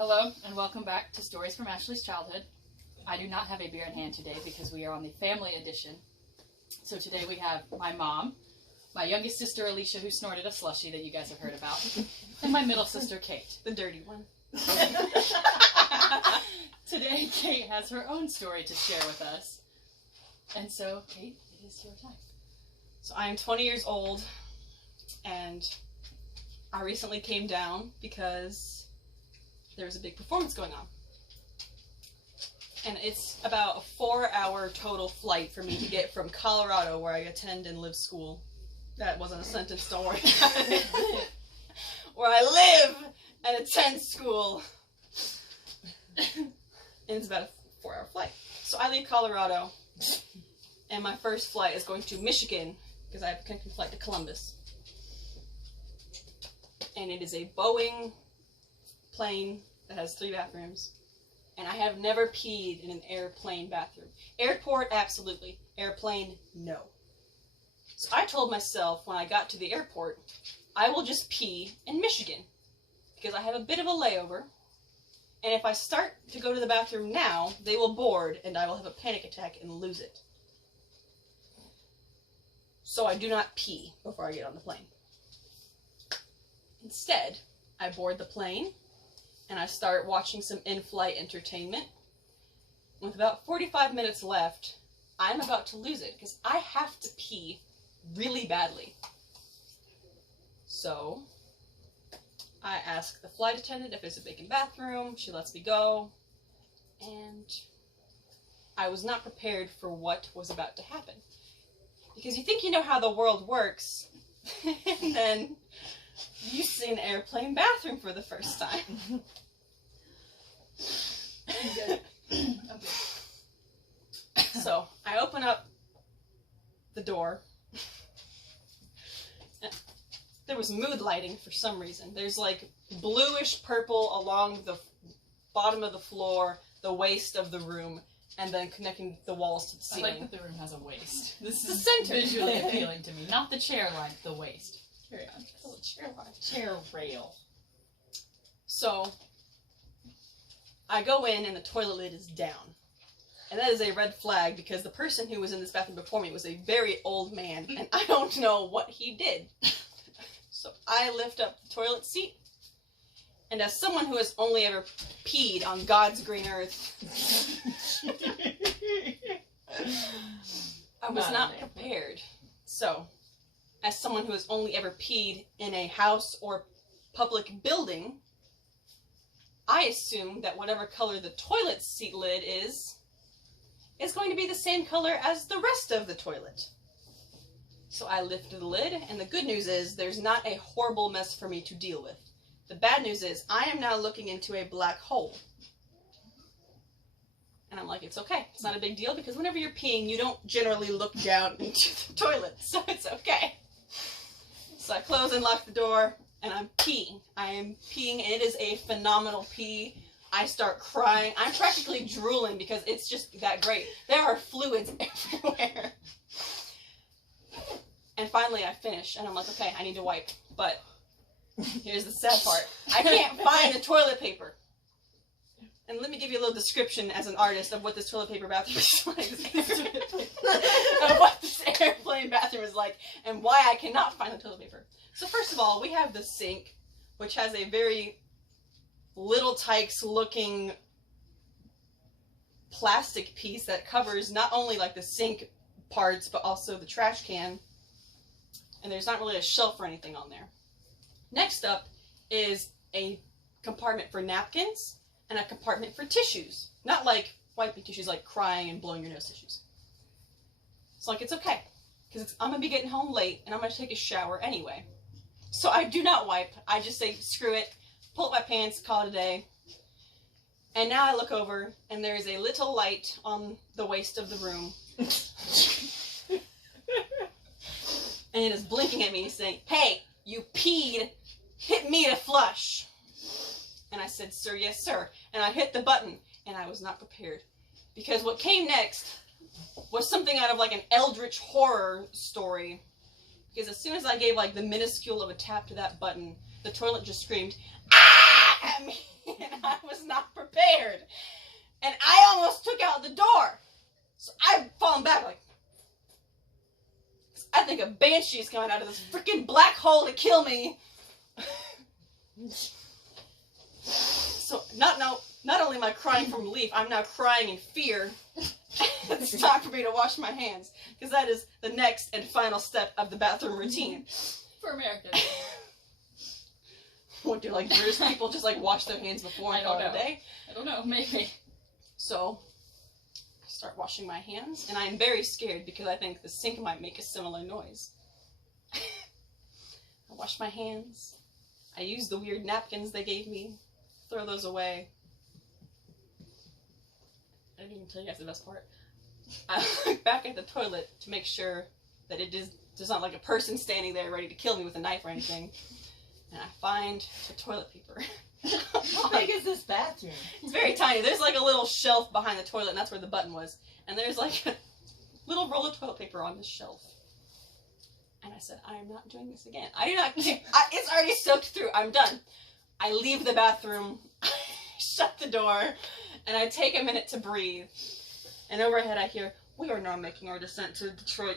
Hello and welcome back to Stories from Ashley's Childhood. I do not have a beer in hand today because we are on the family edition. So today we have my mom, my youngest sister Alicia, who snorted a slushie that you guys have heard about, and my middle sister Kate. The dirty one. Today Kate has her own story to share with us. And so, Kate, it is your time. So I am 20 years old, and I recently came down because there was a big performance going on. And it's about a 4-hour total flight for me to get from Colorado, where I attend and live school. That wasn't a sentence, don't worry about it. Where I live and attend school. And it's about a 4-hour flight. So I leave Colorado, and my first flight is going to Michigan, because I have a connecting flight to Columbus. And it is a Boeing plane that has 3 bathrooms. And I have never peed in an airplane bathroom. Airport, absolutely. Airplane, no. So I told myself when I got to the airport, I will just pee in Michigan, because I have a bit of a layover. And if I start to go to the bathroom now, they will board and I will have a panic attack and lose it. So I do not pee before I get on the plane. Instead, I board the plane and I start watching some in-flight entertainment. With about 45 minutes left, I'm about to lose it because I have to pee really badly. So I ask the flight attendant if there's a vacant bathroom. She lets me go. And I was not prepared for what was about to happen. Because you think you know how the world works, and then you see an airplane bathroom for the first time. Okay. So I open up the door. There was mood lighting for some reason. There's like bluish purple along the bottom of the floor, the waist of the room, and then connecting the walls to the I ceiling. like that the room has a waist. This The is center. visually appealing to me. Not the chair line, the waist. Carry on. Oh, chair line. Chair rail. So I go in and the toilet lid is down. And that is a red flag because the person who was in this bathroom before me was a very old man, and I don't know what he did. So I lift up the toilet seat, and as someone who has only ever peed on God's green earth, I was not prepared. So, as someone who has only ever peed in a house or public building, I assume that whatever color the toilet seat lid is going to be the same color as the rest of the toilet. So I lifted the lid, and the good news is there's not a horrible mess for me to deal with. The bad news is I am now looking into a black hole. And I'm like, it's okay. It's not a big deal, because whenever you're peeing, you don't generally look down into the toilet, so it's okay. So I close and lock the door, and I'm peeing. I am peeing, and it is a phenomenal pee. I start crying. I'm practically drooling because it's just that great. There are fluids everywhere. And finally I finish, and I'm like, okay, I need to wipe. But here's the sad part. I can't find the toilet paper. And let me give you a little description as an artist of what this toilet paper bathroom is like. Of what this airplane bathroom is like, and why I cannot find the toilet paper. So first of all, we have the sink, which has a very Little Tikes looking plastic piece that covers not only like the sink parts, but also the trash can. And there's not really a shelf or anything on there. Next up is a compartment for napkins and a compartment for tissues. Not like wiping tissues, like crying and blowing your nose tissues. It's like, it's okay, because I'm going to be getting home late and I'm going to take a shower anyway. So I do not wipe. I just say, screw it, pull up my pants, call it a day. And now I look over and there is a little light on the waist of the room. And it is blinking at me saying, hey, you peed, hit me to flush. And I said, sir, yes, sir. And I hit the button, and I was not prepared. Because what came next was something out of like an eldritch horror story. Because as soon as I gave like the minuscule of a tap to that button, the toilet just screamed, "Ah!" at at me, and I was not prepared. And I almost took out the door. So I've fallen back like, I think a banshee's coming out of this freaking black hole to kill me. So not only am I crying from relief, I'm now crying in fear. It's time for me to wash my hands, because that is the next and final step of the bathroom routine. For Americans. What do like British people just like wash their hands before and call it a day? I don't know, maybe. So I start washing my hands, and I'm very scared because I think the sink might make a similar noise. I wash my hands. I use the weird napkins they gave me. Throw those away. I didn't even tell you guys the best part. I look back at the toilet to make sure that there's not like a person standing there ready to kill me with a knife or anything. And I find the toilet paper. How big is this bathroom? It's very tiny. There's like a little shelf behind the toilet, and that's where the button was. And there's like a little roll of toilet paper on this shelf. And I said, I am not doing this again. It's already soaked through. I'm done. I leave the bathroom, shut the door, and I take a minute to breathe. And overhead I hear, we are now making our descent to Detroit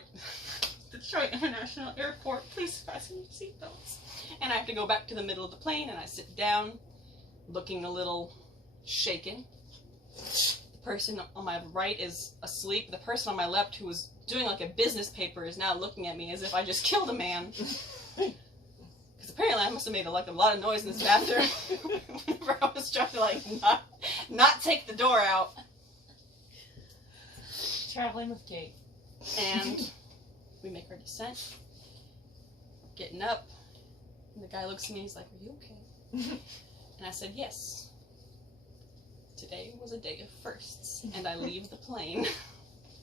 International Airport. Please fasten your seatbelts. And I have to go back to the middle of the plane, and I sit down, looking a little shaken. The person on my right is asleep. The person on my left, who was doing like a business paper, is now looking at me as if I just killed a man. Because apparently I must have made a lot of noise in this bathroom whenever I was trying to not take the door out. Traveling with Kate. And we make our descent. Getting up. And the guy looks at me and he's like, are you okay? And I said, yes. Today was a day of firsts. And I leave the plane.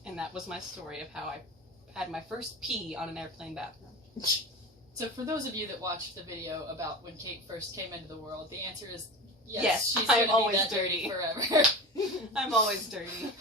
And that was my story of how I had my first pee on an airplane bathroom. So for those of you that watched the video about when Kate first came into the world, the answer is yes. Yes, She's I'm going to always be that dirty dirty. forever. I'm always dirty.